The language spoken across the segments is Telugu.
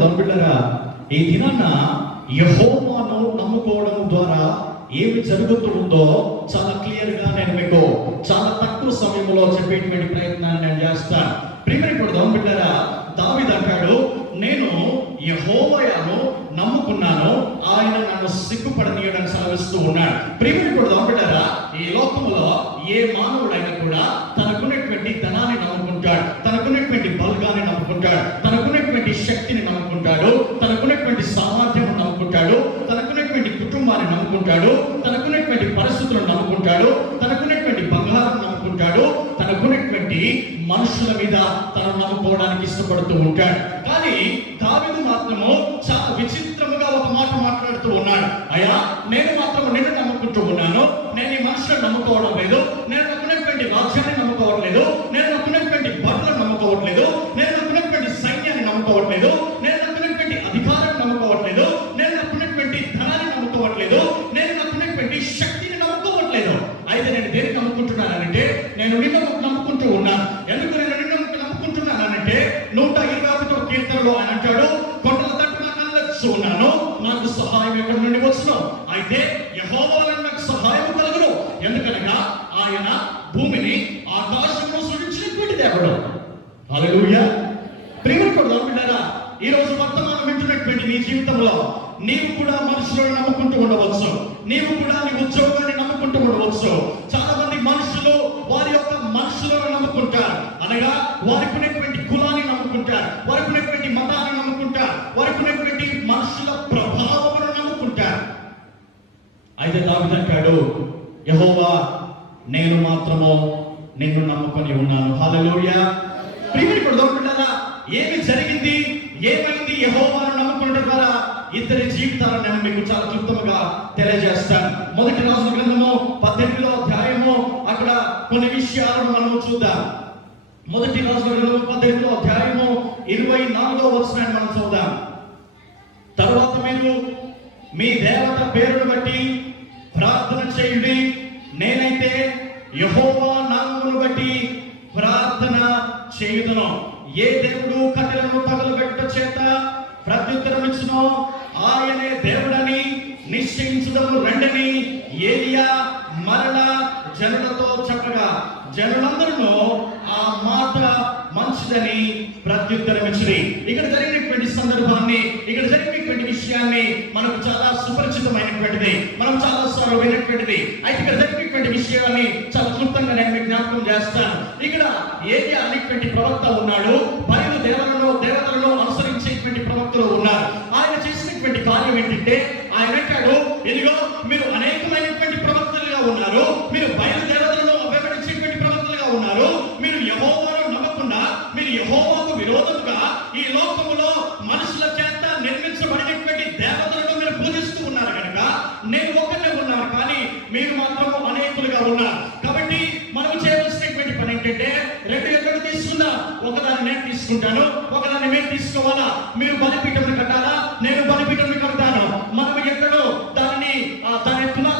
కొడదాం బిడ్డరా. ఈ దినాన యెహోవాను నమ్ముకోవడం ద్వారా ఏమి జరుగుతుందో చాలా క్లియర్ గా నేను మీకు చాలా తక్కువ సమయంలో చెప్పేటువంటి ప్రయత్నాన్ని నేను చేస్తాను. ప్రియమైన కొడదాం బిడ్డరా, దావీదు అంటాడు, నేను యెహోవాను నమ్ముకున్నాను, ఆయన నన్ను సిగ్గుపడనీయడానికి సెలవిస్తూ ఉన్నాడు. ప్రియమైన కొడదాం బిడ్డరా, ఈ లోకంలో ఏ మానవుడైనా కూడా తనకున్నటువంటి ధనాన్ని నమ్ముకుంటాడు, తనకున్నటువంటి బలగాన్ని నమ్ముకుంటాడు, తనకున్నటువంటి శక్తిని నమ్ముకుంటాడు, తనకున్నటువంటి సామర్థ్యం నమ్ముకుంటాడు, తనకున్నటువంటి కుటుంబాన్ని నమ్ముకుంటాడు, తనకున్నటువంటి పరిస్థితులను నమ్ముకుంటాడు, తనకున్నటువంటి బంగారం నమ్ముకుంటాడు, తనకున్నటువంటి మనుషుల మీద తను నమ్ముకోవడానికి ఇష్టపడుతూ ఉంటాడు. కానీ దావీదు మాత్రము చాలా విచిత్రముగా ఒక మాట మాట్లాడుతూ ఉన్నాడు. అయ్యా, నేను మాత్రం నిన్ను నమ్ముకుంటూ ఉన్నాను, నేను ఈ మనుషులను నమ్ముకోవడం లేదు, నేను నమ్ముకున్నటువంటి రాజ్యాన్ని నమ్ముకోవట్లేదు, నేను నమ్ముకున్నటువంటి బట్టలను నమ్ముకోవట్లేదు, నేను నమ్ముకున్నటువంటి సైన్యాన్ని నమ్ముకోవట్లేదు, నేను నమ్ముకున్నటువంటి అధికారాన్ని నమ్ముకోవట్లేదు, నేను నమ్ముకున్నటువంటి ధనాన్ని నమ్ముకోవట్లేదు, నేను నమ్ముకున్నటువంటి శక్తిని నమ్ముకోవట్లేదు. అయితే నేను దేనికి నమ్ముకుంటున్నానంటే నేను నిన్ను నమ్ముకుంటూ ఉన్నాను. ఎందుకు నేను నిన్ను నమ్ముకుంటున్నానంటే 121వ కీర్తనలో ఆయన అంటాడు, కొండల తట్టు నాకు అందచ్చు ఉన్నాను, నాకు సహాయం ఎక్కడి నుండి వచ్చును, అయితే యెహోవా వలన నాకు సహాయం కలుగును, ఎందుకనగా ఆయన భూమిని ఆకాశంలో సృష్టించినటువంటి దేవుడు. హల్లెలూయా. ప్రియమైన కొడదాం బిడ్డరా, ఈ రోజు వర్తమానం వింటున్నటువంటి నీ జీవితంలో నీవు కూడా మనుషులను నమ్ముకుంటూ ఉండవచ్చు, నీవు కూడా నీ ఉద్యోగాన్ని నమ్ముకుంటూ ఉండవచ్చు. చాలా మంది మనుషులు వారి యొక్క మనుషులను నమ్ముకుంటారు, అనగా వారికి ఉన్నటువంటి కులాన్ని నమ్ముకుంటారు, వారికి ఉన్నటువంటి మతాన్ని నమ్ముకుంటారు, వారికి ఉన్నటువంటి మనుషుల ప్రభావమును నమ్ముకుంటారు. అయితే దావీదు అంటాడు, యెహోవా, నేను మాత్రము నిన్ను నమ్ముకొని ఉన్నాను. హల్లెలూయా. ప్రియమైన కొడదాం బిడ్డరా, ఏమి జరిగింది, ఏమైంది యెహోవాను నమ్ముకున్నట్టు ద్వారా ఇద్దరి జీవితాలను నేను మీకు చాలా క్లుప్తంగా తెలియజేస్తాను. మొదటి రాజుల గ్రంథము 18వ అధ్యాయము, అక్కడ కొన్ని విషయాలను మనం చూద్దాం. మొదటి రాజుల గ్రంథము 18వ అధ్యాయము 24వ వచనాన్ని మనం చూద్దాం. తరువాత మీరు మీ దేవత పేరును బట్టి ప్రార్థన చేయుడి, నేనైతే యెహోవా నామమును బట్టి ప్రార్థన చేయుదును. ఏ దేవుడు కట్టెలను తగలబెట్టుట చేత ప్రత్యుత్తరం ఇచ్చునో ఆయనే దేవుడని నిశ్చయించుటకు రండని ఏలియా మరలా జనులతో చెప్పగా జనులందరూ ఆ మాట మంచిదని ప్రత్యుత్తరం ఇచ్చిరి. ఇక్కడ జరిగినటువంటి సందర్భాన్ని, ఇక్కడ జరిగినటువంటి విషయాన్ని మనకు చాలా సుపరిచితమైనటువంటిది, మనం చాలా సార్లు విన్నటువంటిది. అయితే ఇక్కడ జరిగినటువంటి విషయాన్ని చాలా క్లుప్తంగా నేను మీకు జ్ఞాపకం చేస్తాను. ఇక్కడ ఏలియా అనేటువంటి ప్రవక్త ఉన్నాడు, బయలు దేవతలను అనుసరించేటువంటి ప్రవక్తలు ఉన్నారు. ఆయన చేసినటువంటి కార్యం ఏంటంటే ఆయన అంటాడు, ఇదిగో మీరు అనేకమైనటువంటి ప్రవక్తలుగా ఉన్నారు, మీరు బయలు దేవతలను వెంబడించేటువంటి ప్రవక్తలుగా ఉన్నారు, మీరు యెహోవాను నమ్మకుండా మీరు యెహోవాకు విరోధముగా ఈ లోకములో మనుషుల చేత నిర్మించబడినటువంటి దేవతలను మీరు పూజిస్తూ ఉన్నారు కనుక నేను ఒక్కనే ఉన్నాను, కానీ మీరు మాత్రం అనేకులుగా ఉన్నారు. కాబట్టి మనం చేయవలసినటువంటి పని ఏంటంటే రెండు ఎక్కడు తీసుకుందాం, ఒకదాన్ని నేను తీసుకుంటాను, ఒకదాన్ని మేము తీసుకోవాలా. మీరు బలిపీఠం కట్టాలా, నేను బలిపీఠం కడతాను. మనం ఎక్కడో దాన్ని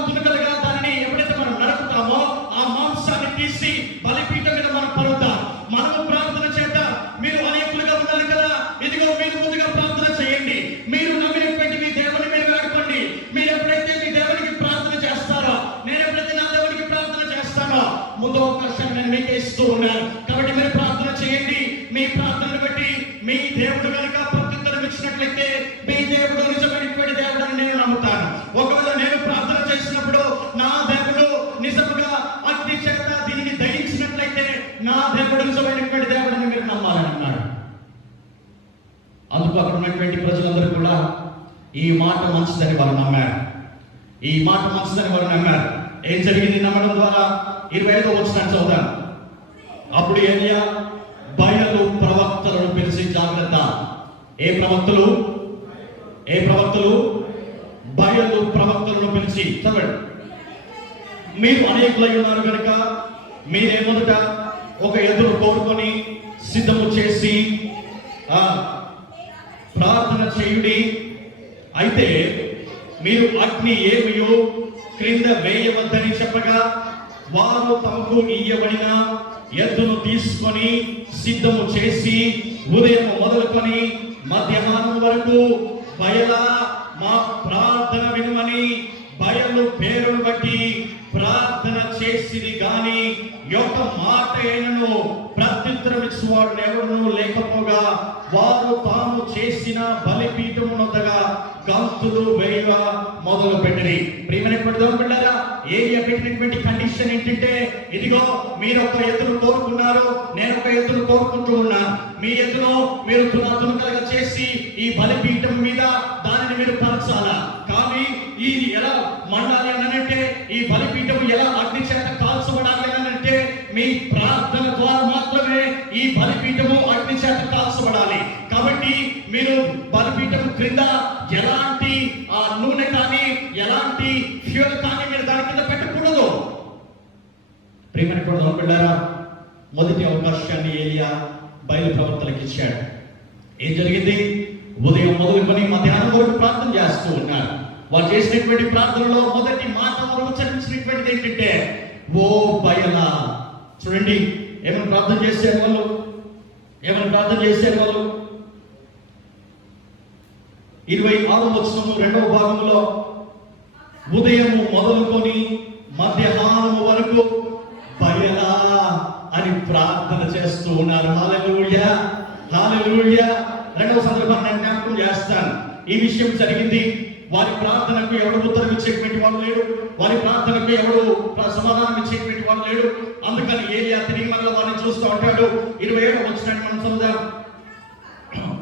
తునకలుగా దానిని ఎప్పుడైతే మనం నడుపుతామో ఆ మాంసాన్ని తీసి బలిపీఠం మీద మనం పరుద్దాం. మనము ప్రార్థన చేద్దాం. మీరు అనేకులుగా ఉన్నారు కదా, ఇదిగో మీరు ముందుగా ప్రార్థన చేయండి. మీరు నమ్మినటువంటి మీ దేవుని మీరు వేడుకోండి. మీరు ఎప్పుడైతే మీ దేవునికి ప్రార్థన చేస్తారో, నేను ఎప్పుడైతే నా దేవునికి ప్రార్థన చేస్తానో ముందు అవకాశాన్ని నేను మీకే ఇస్తూ ఉన్నాను. కాబట్టి మీరు ప్రార్థన చేయండి. మీ ప్రార్థనను బట్టి మీ దేవుడు కనుక ప్రత్యుత్తరం ఇచ్చినట్లయితే మీ దేవుడు నిజమైనటువంటి దేవుడు అని నేను నమ్ముతాను. ఒకవేళ నేను ప్రార్థన చేసినప్పుడు నా దేవుడు నిజముగా అగ్ని చేత దీనిని దహించినట్లయితే నా దేవుడు నిజమైనటువంటి దేవుడు అని మీరు నమ్మాలని అన్నాడు. అందుకు అక్కడ ఉన్నటువంటి ప్రజలందరూ కూడా ఈ మాట మంచిదని వారు నమ్మారు. ఈ మాట మంచిదని వారు నమ్మారు. ఏం జరిగింది నమ్మడం ద్వారా? 25వ వచనాన్ని చదువుదాం. అప్పుడు ఏలియా బయలు ప్రవక్తలను పిలిచి, జాగ్రత్త. ఏ ప్రవక్తలు? బయలు ప్రవక్తలను పిలిచి, చదవండి. మీరు అనేకులై ఉన్నారు కనుక మీరే మొదట ఒక ఎదురు కోరుకొని సిద్ధము చేసి ప్రార్థన చేయుడి. అయితే మీరు అగ్ని ఏమియో క్రింద వేయవద్దని చెప్పగా వారు తమకు ఇయ్యబడిన ఎద్దును తీసుకొని సిద్ధము చేసి ఉదయం మొదలుకొని మధ్యాహ్నం వరకు బయలా మా ప్రార్థన వినుమని బయలు పేరును బట్టి ప్రార్థన చేసిది గాని యొక్క మాట అయినను ప్రత్యుత్తరం ఇచ్చేవాడు ఎవరునూ లేకపోగా వారు తాము చేసిన బలిపీఠమునొద్దగా గంతులు వేయ మొదలు పెట్టిరి. ప్రియమైనటువంటి దేవుని బిడ్డలారా, ఏలియా పెట్టినటువంటి కండిషన్ ఏంటంటే, ఇదిగో మీరు ఒక ఎద్దును కోరుకున్నారు, నేను ఒక ఎద్దును కోరుకుంటూ ఉన్నాను. మీ ఎద్దును మీరు తునకలుగా చేసి ఈ బలిపీఠం మీద దానిని మీరు పరచాలా. కానీ ఇది ఎలా మండాలి అనంటే, ఈ బలిపీఠం ఎలా అగ్ని చేత కాల్చబడాలి అనంటే, మీ ప్రార్థన ద్వారా మాత్రమే ఈ బలిపీఠము అగ్ని చేత కాల్చబడాలి. కాబట్టి మీరు బలిపీఠం క్రింద ఎలాంటి నూనె కానీ ఎలాంటి ఫ్యూయల్ కానీ మీరు దాని కింద పెట్టకూడదు. ప్రియమైనటువంటి దేవుని బిడ్డలారా, మొదటి అవకాశాన్ని ఏలియా బయలు ప్రవర్తనకి ఇచ్చాడు. ఏం జరిగింది? ఉదయం మొదలుకొని మధ్యాహ్నం వరకు ప్రార్థన చేస్తూ ఉన్నారు. వాళ్ళు చేసినటువంటి ప్రార్థనలో మొదటి మాట వారు ఉచ్చరించినటువంటిది ఏంటంటే, ఓ బయలా. చూడండి, ఏమైనా ప్రార్థన చేశారు వాళ్ళు, ఏమైనా ప్రార్థన చేశారు వాళ్ళు. 26వ వచనము 2వ భాగంలో, ఉదయము మొదలుకొని మధ్యాహ్నం వరకు బయలా అని ప్రార్థన చేస్తూ ఉన్నారు. హల్లెలూయా, హల్లెలూయా. రెండవ సందర్భాన్ని నేను జ్ఞాపకం చేస్తాను. ఈ విషయం జరిగింది. వారి ప్రార్థనకు ఎవడు ఉత్తరం ఇచ్చేటువంటి వాడు లేడు, వారి ప్రార్థనకు ఎవడు సమాధానం ఇచ్చేటువంటి వాడు లేడు. అందుకని ఏలియా తిరిగి మనలో వారిని చూస్తూ ఉంటాడు. 27వ వచనాన్ని మనం చదువుదాం.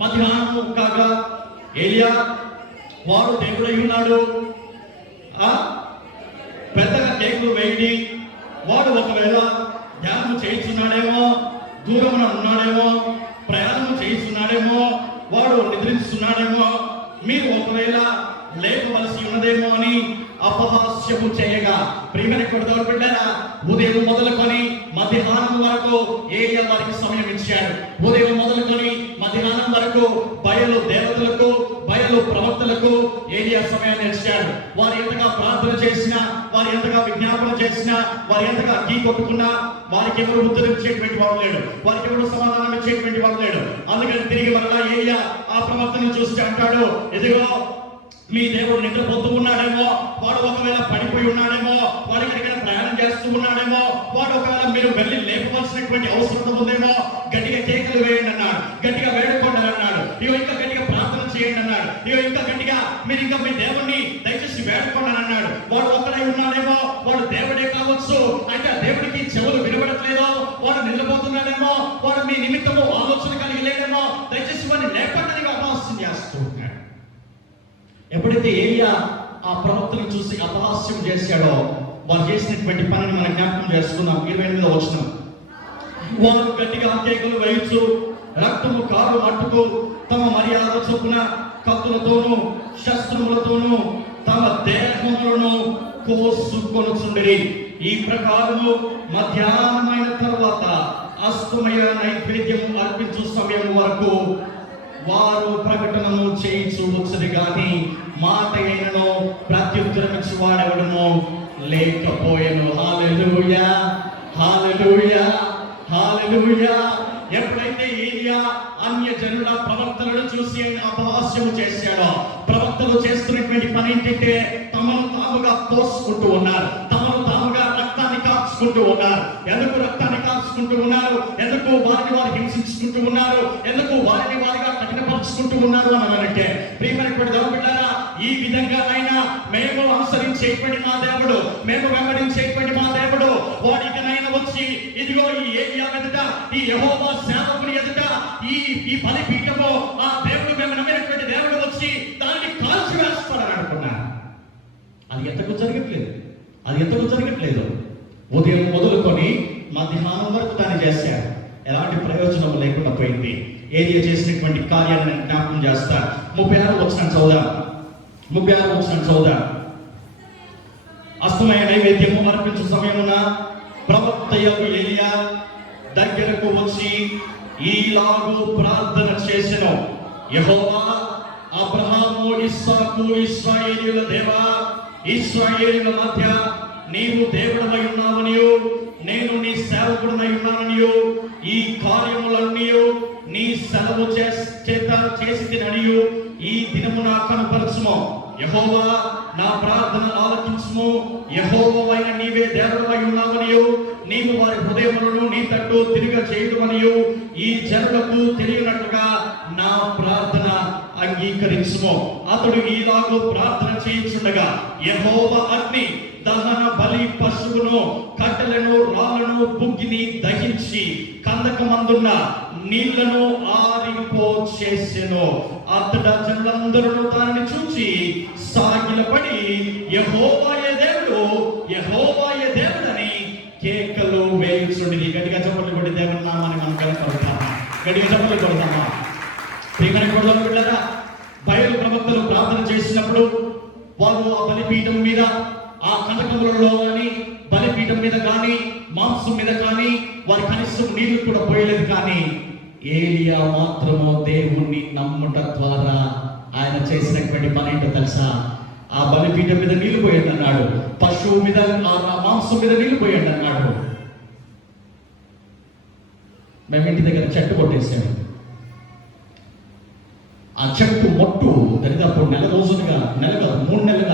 మధ్యాహ్నం కాగా ఏలియా వాడు దేవుడై ఉన్నాడు, పెద్దగా కేకులు వేయండి. వాడు ఒకవేళ ధ్యానం చేయించున్నాడేమో, దూరమున ఉన్నాడేమో, ప్రయాణం చేయిస్తున్నాడేమో, వాడు నిద్రిస్తున్నాడేమో, మీరు ఒకవేళ లేపవలసి ఉన్నదేమో అని అపహాస్యము చేయగా. ప్రియమైనటువంటి దేవుని బిడ్డలారా, ఉదయం మొదలుకొని మధ్యాహ్నం వరకు ఏలియా వారికి సమయం ఇచ్చాడు. ఉదయం మొదలుకొని మధ్యాహ్నం వరకు బయలు దేవతలకు, బయలు ప్రవక్తలకు ఏలియా సమయాన్ని ఇచ్చాడు. వారు ఎంతగా ప్రార్థన చేసినా, వారు ఎంతగా విజ్ఞాపన చేసినా, వారు ఎంతగా గీ కొట్టుకున్నా వారికి ఎవరు ఉత్తరించేటువంటి వాడు లేడు, వారికి ఎవరు సమాధానం ఇచ్చేటువంటి వాడు లేడు. అందుకని తిరిగి మరలా ఏలియా ఆ ప్రవక్తను చూస్తే అంటాడు, ఇదిగో మీ దేవుడు నిద్రపోతూ ఉన్నాడేమో, వాడు ఒకవేళ పడిపోయి ఉన్నాడేమో, వాడు ఎక్కడికైనా ప్రయాణం చేస్తూ ఉన్నాడేమో, వాడు ఒకవేళ మీరు వెళ్ళి లేపవలసినటువంటి అవసరం ఉందేమో, గట్టిగా కేకలు వేయండి అన్నాడు, గట్టిగా వేడుకోండి అన్నాడు, ఇగో ఇంకా గట్టిగా ప్రార్థన చేయండి అన్నాడు, ఇగో ఇంకా గట్టిగా మీరు ఇంకా మీ దేవుణ్ణి దయచేసి వేడుకోండి అన్నాడు. వాడు ఒక్కడే ఉన్నాడేమో, వాడు దేవుడే కావచ్చు, అయితే ఆ దేవుడికి చెవులు వినబడట్లేదో, వాడు నిలబోతున్నాడేమో, వాడు మీ నిమిత్తము ఆలోచన కలిగి లేదేమో, దయచేసి వాడిని లేపండి అపహాస్యం చేస్తూ ఉన్నాడు. ఎప్పుడైతే ఏలియా ఆ ప్రవక్తను చూసి అపహాస్యం చేశాడో, వారు చేసినటువంటి పనిని మనం జ్ఞాపకం చేసుకున్నాం. 28వ వచనం, వారు గట్టిగా కేకలు వేయచ్చు, రక్తము కారు మట్టుకు తమ మర్యాద చొప్పున కత్తులతోనూ శస్త్రములతోనూ తమ దేహములను కోసుకొనుచుండిరి. ఈ ప్రకారము మధ్యాహ్నమైన తర్వాత అస్తమయ నైవేద్యం అర్పించు సమయం వరకు వారు ప్రకటనను చేయించవచ్చును గాని మాట అయినను ప్రత్యుత్తరం ఇచ్చి వాడెవడను లేకపోయెను. హల్లెలూయా, హల్లెలూయా, హల్లెలూయా. ఎప్పుడైతే ఏలియా అన్య జనుల ప్రవక్తలను చూసి ఆయన అపహాస్యము చేశాడో, ప్రవక్తలు చేస్తున్నటువంటి పని ఏంటంటే తమను తాముగా కోసుకుంటూ ఉన్నారు, తమను తాముగా రక్తాన్ని కాచుకుంటూ ఉన్నారు. ఎందుకు రక్తాన్ని కాచుకుంటూ ఉన్నారు? ఎందుకు వారిని వారు హింసించుకుంటూ ఉన్నారు? ఎందుకు వారిని వారిగా కఠినపరుచుకుంటూ ఉన్నారు అనంటే, ప్రియమైనటువంటి దేవుని బిడ్డలారా, ఈ విధంగా అయినా మేము అనుసరించేటువంటి మా దేవుడు, మేము వెంబడించేటువంటి మా దేవుడు వాడికనైనా వచ్చి ఇదిగో ఈ ఏలియా ఎదుట, ఈ యెహోవా సేవకుని ఎదుట, ఈ బలిపీఠము ఆ దేవుడు, మేము నమ్మినటువంటి దేవుడు వచ్చి దాన్ని కాల్చివేస్తాడని అనుకున్నారు. అది ఎంతకు జరగట్లేదు, అది ఎంతకు జరగట్లేదు. ఉదయం మొదలుకొని మధ్యాహ్నం వరకు దాన్ని చేశారు, ఎలాంటి ప్రయోజనం లేకుండా పోయింది. ఏలియా చేసినటువంటి కార్యాన్ని నేను జ్ఞాపకం చేస్తా. 36వ వచనం చదువుదాం. 36వ వచనం చదువుదాం. అస్తమయ నైవేద్యము అర్పించు సమయమున ప్రవక్తయగు ఏలియా దగ్గరకు వచ్చి ఈలాగు ప్రార్థన చేసెను, యెహోవా అబ్రహాము, ఇస్సాకు, ఇశ్రాయేలీయుల దేవా, ఇశ్రాయేలీయుల మధ్య నీవు దేవుడవై ఉన్నావనియు నేను నీ సేవకుడనై ఉన్నాననియు ఈ కార్యములన్నీ నీ సెలవు చేత చేసి తిననియు ఈ దినమున కనుపరచుము. యెహోవా నా ప్రార్థన ఆలకించుము. యెహోవావైన నీవే దేవుడవై ఉన్నావనియు నీవు వారి హృదయములను నీ తట్టు తిరిగ చేయుదువనియు ఈ జనులకు తెలియనట్లుగా నా ప్రార్థన అంగీకరించుము. అతడు ఈలాగూ ప్రార్థన చేయుచుండగా యెహోవా అగ్ని దహన బలి పశువును కట్టెలను రాళ్లను బుగ్గిని దహించి కందకమందున్న నీళ్లను ఆరిపో చేసెను. అతడు జనులందరూ దానిని చూచి సాగిలపడి యెహోవాయే దేవుడు, యెహోవాయే దేవుడని కేకలు వేయుచుండిరి. గట్టిగా చప్పట్లు కొట్టి దేవుని నామాన్ని మనం కనపడతామా? గట్టిగా చప్పట్లు కొడతామా? ప్రియమైన కొడవలు బిడ్డలారా, బయలు ప్రవక్తలు ప్రార్థన చేసినప్పుడు వారు ఆ బలిపీఠం మీద, ఆ కందకములలో కానీ బలిపీఠం మీద కానీ మాంసం మీద కానీ వారి కనీసం నీళ్లు కూడా పోయలేదు. కానీ ఏలియా మాత్రము దేవుణ్ణి నమ్ముట ద్వారా ఆయన చేసినటువంటి పని ఏంటో తెలుసా? ఆ బలిపీఠం మీద నీళ్లు పోయండి అన్నాడు, పశువు మీద ఆ మాంసం మీద నీళ్లు పోయండి అన్నాడు. మేము ఇంటి దగ్గర చెట్టు కొట్టేసాము. ఆ చెట్టు మొట్టు దరిదాపు 3 నెలలుగా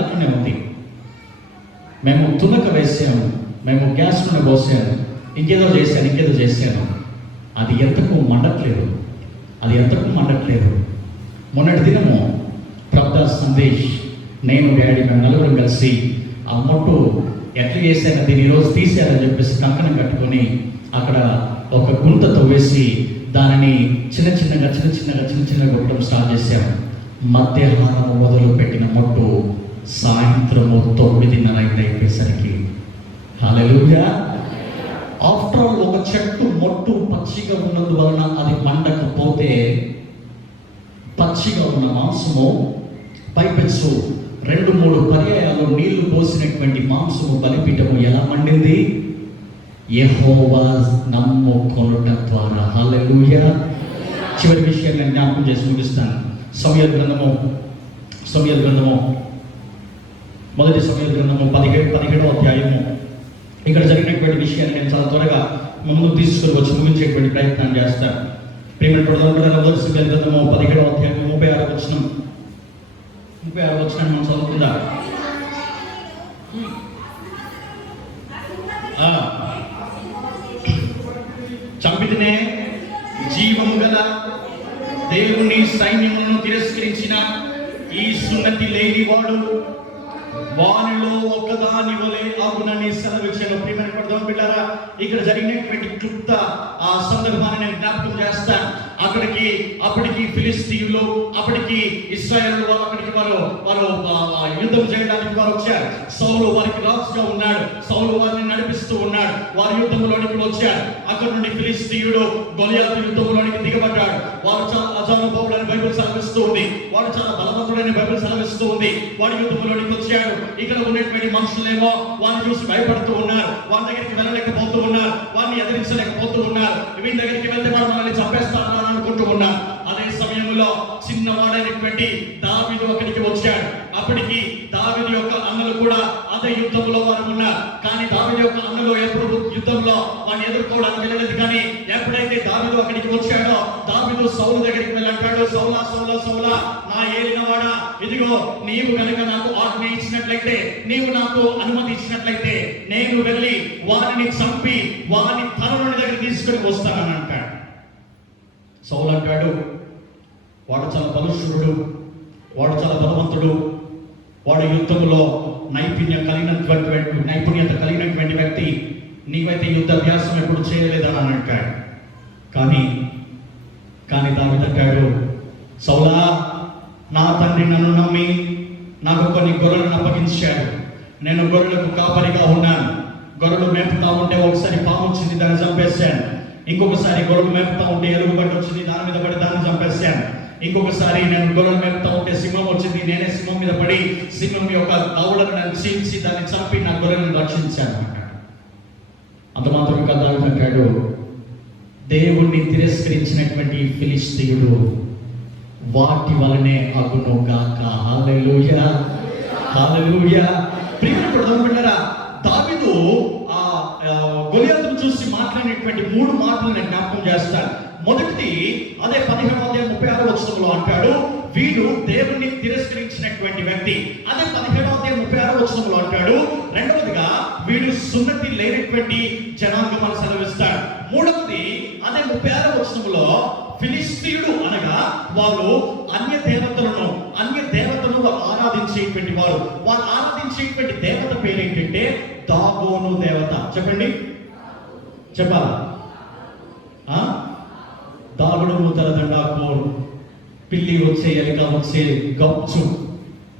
అట్లనే ఉంది. మేము తునక వేసాము, మేము గ్యాస్ నూనె పోసాము, ఇంకేదో చేశాను. అది ఎంతకు మండట్లేదు. మొన్నటి దినము ప్రభా సందేశ్, నేను డాడీ మేము నలుగురం కలిసి ఆ మొట్టు ఎట్లా చేశాను దీన్ని ఈరోజు తీసేయాలని చెప్పేసి కంకణం కట్టుకొని అక్కడ ఒక గుంత తవ్వేసి దానిని చిన్న చిన్నగా కొట్టడం స్టార్ట్ చేశాము. మధ్యాహ్నం మొదలు పెట్టిన మొట్టు సాయంత్రము 9:30 అయిపోయేసరికి, హల్లెలూయా, ఆఫ్టర్ ఆల్ ఒక చెట్టు మొట్టు పచ్చిగా ఉన్నందువలన అది మండకపోతే పచ్చిగా ఉన్న మాంసము పైపెచ్చు 2-3 పర్యాయాలు నీళ్లు పోసినటువంటి మాంసము బలిపీఠము ఎలా మండింది? యెహోవా నమ్ముకొనుట ద్వారా. హల్లెలూయా. చివరి విషయం నేను జ్ఞాపకం చేసి ముగిస్తాను. సమూయేలు గ్రంథము మొదటి సమూయేలు గ్రంథము 17వ అధ్యాయము. ఇక్కడ జరిగినటువంటి విషయాన్ని నేను చాలా త్వరగా ముందుకు తీసుకుని వచ్చి ముగించేటువంటి ప్రయత్నం చేస్తాను. ప్రియమైన మొదటి సమూయేలు గ్రంథము 17వ అధ్యాయం 36వ వచనం మనం చదువుకుందాం. చంపితేనే జీవము గల దేవుని సైన్యములను తిరస్కరించిన ఈ సున్నతి లేనివాడు వానిలో ఒకదాని వలె అగునని సెలవిచ్చాను. ప్రియమైన బిడ్డలారా, ఇక్కడ జరిగినటువంటి క్లుప్త ఆ సందర్భాన్ని నేను జ్ఞాపకం చేస్తాను. అప్పటికి ఫిలిస్తీయులు, అప్పటికి ఇశ్రాయేలు అక్కడికి వారు యుద్ధం చేయడానికి వారు వచ్చారు. సౌలు వారికి రాజుగా ఉన్నాడు, సౌలు వారిని నడిపిస్తూ ఉన్నాడు. వారి యుద్ధంలోనికి వచ్చారు. అక్కడ నుండి ఫిలిస్తీయుడు గొలియాతు యుద్ధంలోనికి దిగబడ్డాడు. వారు చాలా అజానుభవుడని బైబిల్ సెలవిస్తూ ఉంది, వాడు చాలా బలవంతుడని బైబిల్ సెలవిస్తూ ఉంది. వాడి యుద్ధంలోనికి వచ్చాడు. ఇక్కడ ఉన్నటువంటి మనుషులేమో వారిని చూసి భయపడుతూ ఉన్నారు, వారి దగ్గరికి వెళ్ళలేకపోతూ ఉన్నారు, వారిని ఎదిరించలేకపోతూ ఉన్నారు. వీరి దగ్గరికి వెళ్తే వారు మనల్ని చంపేస్తారని అనుకుంటూ ఉన్నారు. అదే సమయంలో చిన్నవాడైనటువంటి దావీదు అక్కడికి వచ్చాడు. అప్పటికి దావీదు యొక్క అన్నలు కూడా అదే యుద్ధంలో వారు ఉన్నారు. కానీ దావీదు యొక్క అన్నలు ఎప్పుడు యుద్ధంలో వారిని ఎదుర్కోవడానికి వెళ్ళలేదు. కానీ ఎప్పుడైతే దావీదు అక్కడికి వచ్చాడో దావీదు సౌలు దగ్గరికి వెళ్ళి అంటాడు, సౌలా సౌలా సౌలా, నా ఏలినవాడా, ఇదిగో నీవు కనుక నాకు ఆజ్ఞ ఇచ్చినట్లయితే, నీవు నాకు అనుమతి ఇచ్చినట్లయితే నేను వెళ్ళి వారిని చంపి వారిని తరుణుని దగ్గర తీసుకొని వస్తానని అంటాడు. సౌలు అంటాడు, వాడు చాలా బలుష్ఠుడు, వాడు చాలా బలవంతుడు, వాడు యుద్ధంలో నైపుణ్యత కలిగినటువంటి వ్యక్తి, నీవైతే యుద్ధ అభ్యాసం ఎప్పుడు చేయలేదని అని అంటాడు. కానీ దావీదు అంటాడు, సౌలా, నా తండ్రి నన్ను నమ్మి నాకు కొన్ని గొర్రెలను అప్పగించాడు. నేను గొర్రెలకు కాపరిగా ఉన్నాను. గొర్రెలు మేపుతా ఉంటే ఒకసారి పాము వచ్చింది, దాన్ని చంపేశాను. ఇంకొకసారి గొర్రెలు మేపుతా ఉంటే ఎలుగుబంటి వచ్చింది, దాని మీద పడి దాన్ని చంపేశాను. ఇంకొకసారి నేను గొర్రెలు మేపుతా ఉంటే సింహం వచ్చింది, నేనే సింహం మీద పడి సింహం యొక్క దవడను చీల్చి దాన్ని చంపి నా గొర్రెలను రక్షించాను అంటాడు. అంత మాత్రం కాదు, దావీదు అంటాడు, దేవుణ్ణి తిరస్కరించినటువంటి ఫిలిస్తీయుడు వాటి వలనే అగును గాక. హల్లెలూయా, హల్లెలూయా. ప్రియమైన దావీదు ఆ గొలియాతును చూసి మాట్లాడినటువంటి 3 మాటలు నేను జ్ఞాపకం చేస్తాను. మొదటిది అదే 15వ అధ్యాయం 36వ వచనంలో అంటాడు, వీడు దేవుణ్ణి తిరస్కరించినటువంటి వ్యక్తి. అదే 17:36 అంటాడు. రెండవదిగా వీడు సున్నతి లేనటువంటి జనాంగం అని సెలవిస్తాడు. మూడవది అదే 36 ఫిలిస్తీయుడు అనగా వారు అన్య దేవతలను ఆరాధించేటువంటి వారు. వారు ఆరాధించేటువంటి దేవత పేరేంటంటే దాగోను దేవత. చెప్పండి, చెప్పాలా? దాగుడు మూతల దండాకోరు, పిల్లి వచ్చే ఎలుక వచ్చే గచ్చు,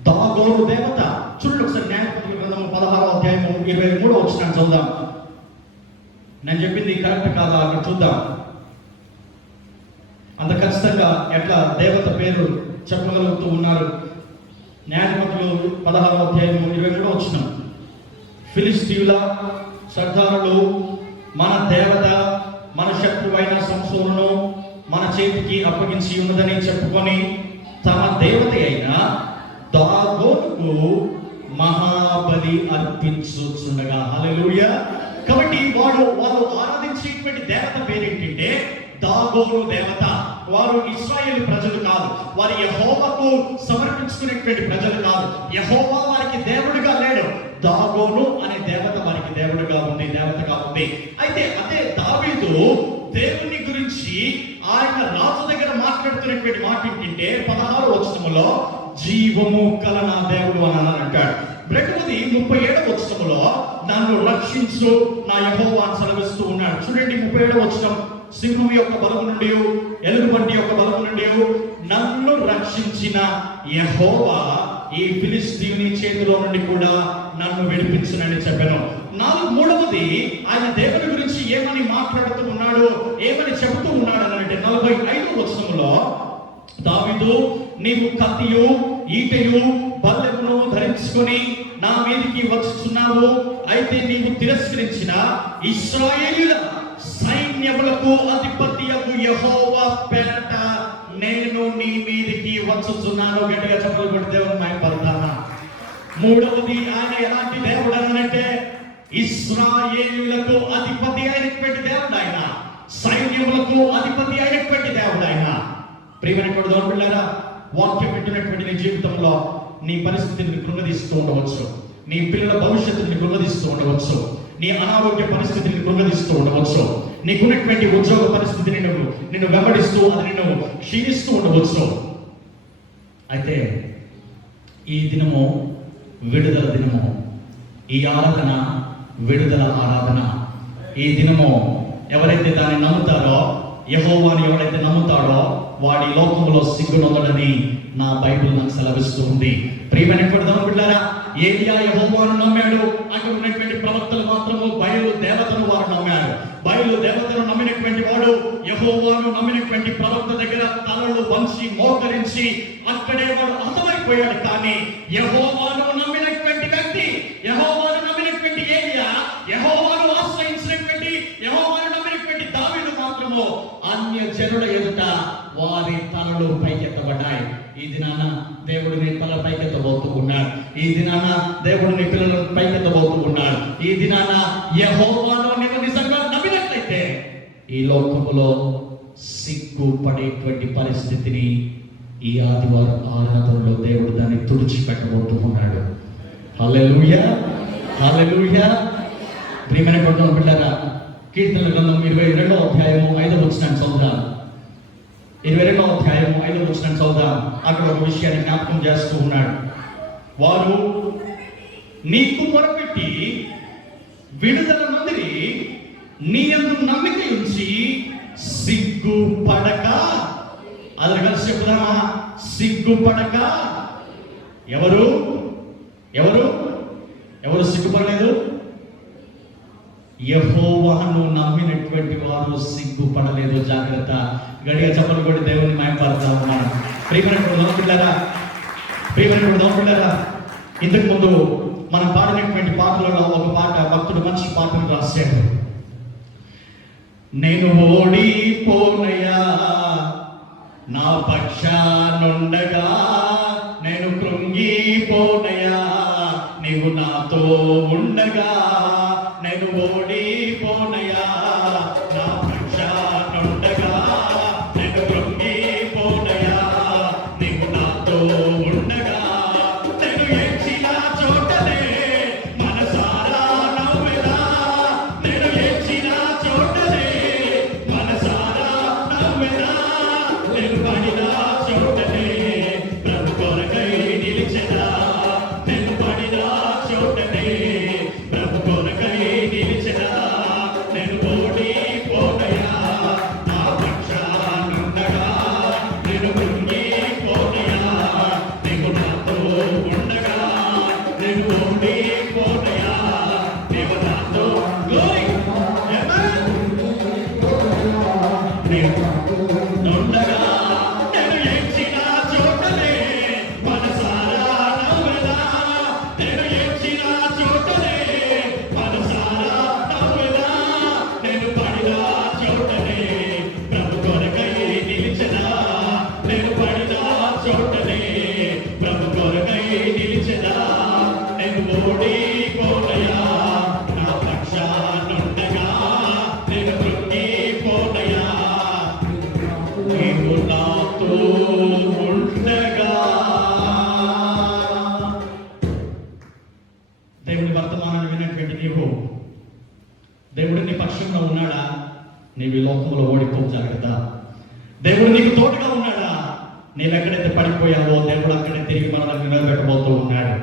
దాగోను దేవత. చూడండి ఒకసారి న్యాయపత్రిక గ్రంథము 16:23 చదువుదాం. నేను చెప్పింది కరెక్ట్ కాదా అక్కడ చూద్దాం. అంత ఖచ్చితంగా ఎట్లా దేవత పేరు చెప్పగలుగుతూ ఉన్నారు. న్యాయపత్రులు 16:23 ఫిలిస్తీయుల సర్దారులు మన దేవత మన శత్రువైన సంసోనును మన చేతికి అప్పగించి ఉన్నదని చెప్పుకొని తమ దేవత అయిన దాగోనుకు మహాబలి అర్పించుచుండగా. హల్లెలూయా. కాబట్టి వాళ్ళు ఆరాధించేటువంటి దేవత పేరేంటంటే దాగోను దేవత. వారు ఇశ్రాయేలు ప్రజలు కాదు, వారు యెహోవాకు సమర్పించుకునేటువంటి ప్రజలు కాదు. యెహోవా వారికి దేవుడిగా లేడు, దాగోను అనే దేవత వారికి దేవతగా ఉంది. అయితే అదే దావీదు దేవుని గురించి ఆయన రాజు దగ్గర మాట్లాడుతున్నటువంటి మాట ఏంటంటే 16 జీవము కల నా దేవుడు అని అంటాడు. రెండవది 37 నన్ను రక్షించు నా యెహోవా అని సెలవిస్తూ ఉన్నాడు. చూడండి 37 సింహం యొక్క బలము నుండి, ఎలుగుబంటి యొక్క బలము నుండి నన్ను రక్షించిన యెహోవా ఈ ఫిలిస్తీయుని చేతిలో నుండి కూడా నన్ను విడిపించునని చెప్పాను. మూడవది ఆయన దేవుని గురించి ఏమని మాట్లాడుతూ ఉన్నాడు, ఏమని చెబుతూ ఉన్నాడు అని అంటే 45 దావీదు నీవు కత్తియు ఈటెయు బల్లెమును ధరించుకొని నా మీదికి వచ్చుచున్నావు. అయితే నీవు తిరస్కరించిన ఇశ్రాయేలీయుల సైన్యములకు అధిపతియగు యెహోవా పేరట నేను నీ మీదికి వచ్చుచున్నాను. గట్టిగా చెప్పలు కొట్టి దేవుని మహిమపడతానా. మూడవది ఆయన ఎలాంటి దేవుడు అనంటే ఇశ్రాయేలులకు అధిపతి అయినటువంటి దేవుడు ఆయన, సైన్యములకు అధిపతి అయినటువంటి దేవుడు ఆయన. ప్రియమైనటువంటి దేవుని బిడ్డలారా, వాక్యం వింటున్నటువంటి నీ జీవితంలో నీ పరిస్థితిని కృంగదీస్తూ ఉండవచ్చు, నీ పిల్లల భవిష్యత్తుని కృంగదీస్తూ ఉండవచ్చు, నీ అనారోగ్య పరిస్థితిని కృంగదీస్తూ ఉండవచ్చు, నీకున్నటువంటి ఉద్యోగ పరిస్థితిని నిన్ను వెంబడిస్తూ అది నిన్ను క్షీణిస్తూ ఉండవచ్చు. అయితే ఈ దినము విడుదల దినము, ఈ ఆరాధన విడుదల ఆరాధన. ఈ దినము ఎవరైతే దాన్ని నమ్ముతారో, యెహోవాని ఎవరైతే నమ్ముతాడో వాడి లోకంలో సిగ్గునొందడని నా బైబిల్ నాకు సెలవిస్తూ ఉంది. ప్రియమైనటువంటి దేవుని బిడ్డలారా, ఏలియా యెహోవాను నమ్మాడు. అక్కడ ఉన్నటువంటి ప్రవక్తలు మాత్రము బయలు దేవతను వారు నమ్మారు. బయలు దేవతను నమ్మినటువంటి వాడు యెహోవాను నమ్మినటువంటి ప్రవక్త దగ్గర తలలు వంచి మోకరించి అక్కడే వాడు అంతమైపోయాడు. కానీ యెహోవాను నమ్మినటువంటి వ్యక్తి, యెహోవాను నమ్మినటువంటి ఏలియా, యెహోవాను ఆశ్రయించినటువంటి, యెహోవాను నమ్మినటువంటి దావీదు మాత్రము అన్య జనుల ఎదుట వారి తలలు పైకెత్తబడ్డాయి. ఈ దినాన దేవుడు నీ తల పైకెత్తబోతూ ఉన్నాడు. ఈ దినాన దేవుడు నీ పిల్లలను పైకెత్తబోతూ ఉన్నాడు. ఈ దినాన యెహోవాను నీవు నిజంగా నమ్మినట్లయితే ఈ లోకములో సిగ్గుపడేటువంటి పరిస్థితిని ఈ ఆదివారం ఆరాధనలో దేవుడు దాన్ని తుడిచిపెట్టబోతూ ఉన్నాడు. హల్లెలూయా, హల్లెలూయా. ప్రియమైనటువంటి బిడ్డలారా, కీర్తనల గ్రంథం 22:5 చదువుదాం. 22:5 చదువుదాం. అక్కడ ఒక విషయాన్ని జ్ఞాపకం చేస్తూ ఉన్నాడు. వారు నీకు మొరపెట్టి విడుదల మందిరి నీ యందు నమ్మిక ఉంచి సిగ్గుపడక, అది కలిసి చెప్పుదామా, సిగ్గుపడక. ఎవరు ఎవరు ఎవరు సిగ్గుపడలేదు? యెహోవాను నమ్మినటువంటి వారు సిగ్గుపడలేదు. జాగ్రత్త. గడిగా చెప్పలు కూడా దేవుని మహిమపడతా ఉన్నాడు. ప్రియమైనటువంటి దోపిళ్ళారా, ఇంతకు ముందు మనం పాడినటువంటి పాటలలో ఒక పాట భక్తుడు మంచి పాటను రాశాడు. నేను ఓడిపోనయ్యా నా పక్షానుండగా, నేను కృంగిపోనయ్యా నీవు నాతో ఉండగా, నేను ఓడిపోనయ్యా నా పక్షానుండగా, నేను కృంగిపోనయ్యా నీవు నాతో నీవు ఈ లోకంలో ఓడిపోవు జాగ్రత్త. దేవుడు నీకు తోడుగా ఉన్నాడా? నీవెక్కడైతే పడిపోయావో దేవుడు అక్కడే తిరిగి మనల్ని నిలబెట్టబోతూ ఉన్నాడు.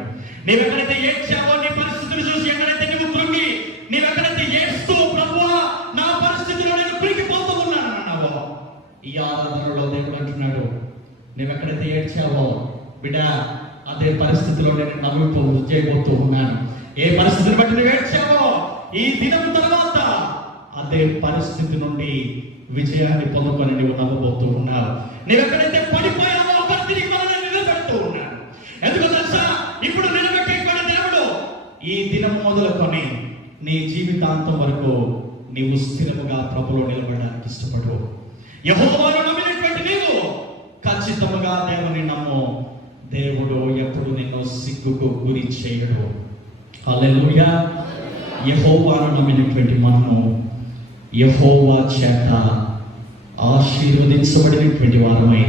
నీవెక్కడైతే ఏడ్చావో, నీ పరిస్థితులు చూసి ఎక్కడైతే నువ్వు కృంగి, నీవెక్కడైతే ఏడుస్తూ ప్రభువా నా పరిస్థితిలో నేను కృంగిపోతూ ఉన్నాను అన్నావో, ఈ ఆరాధనలో దేవుడు అంటున్నాడు, నీవెక్కడైతే ఏడ్చావో బిడ్డ, అదే పరిస్థితిలో నేను నవ్వుతూ చేయబోతూ ఉన్నాను. ఏ పరిస్థితిని బట్టి నువ్వు ఏడ్చావో, ఈ దినం తర్వాత అదే పరిస్థితి నుండి విజయాన్ని పొందుకొని నువ్వు నవ్వబోతూ ఉన్నావు. నీవెక్కడైతే పడిపోయావో అక్కడ తిరిగి మనల్ని నిలబెడుతూ ఉన్నాడు. ఎందుకు తెలుసా? ఇప్పుడు నిలబెట్టేటువంటి దేవుడు ఈ దినం మొదలుకొని నీ జీవితాంతం వరకు నీవు స్థిరముగా ప్రభులో నిలబడడానికి ఇష్టపడు. యెహోవాను నమ్మినటువంటి నీవు ఖచ్చితంగా దేవుని నమ్ము. దేవుడు ఎప్పుడు నిన్ను సిగ్గుకు గురి చేయడు. హల్లెలూయా. యెహోవాను నమ్మినటువంటి మనము యెహోవా చేత ఆశీర్వదించబడినటువంటి వారమై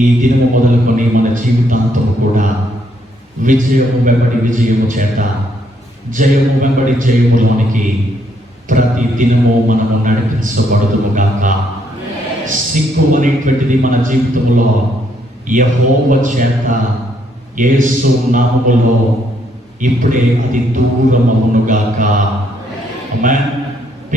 ఈ దినము మొదలుకొని మన జీవితాంతం కూడా విజయము వెంబడి విజయము చేత, జయము వెంబడి జయములోనికి ప్రతి దినము మనము నడిపించబడదుము గాక. సిగ్గు అనేటువంటిది మన జీవితంలో యెహోవా చేత యేసు నామములో ఇప్పుడే అది దూరమవును గాక. ఆమేన్.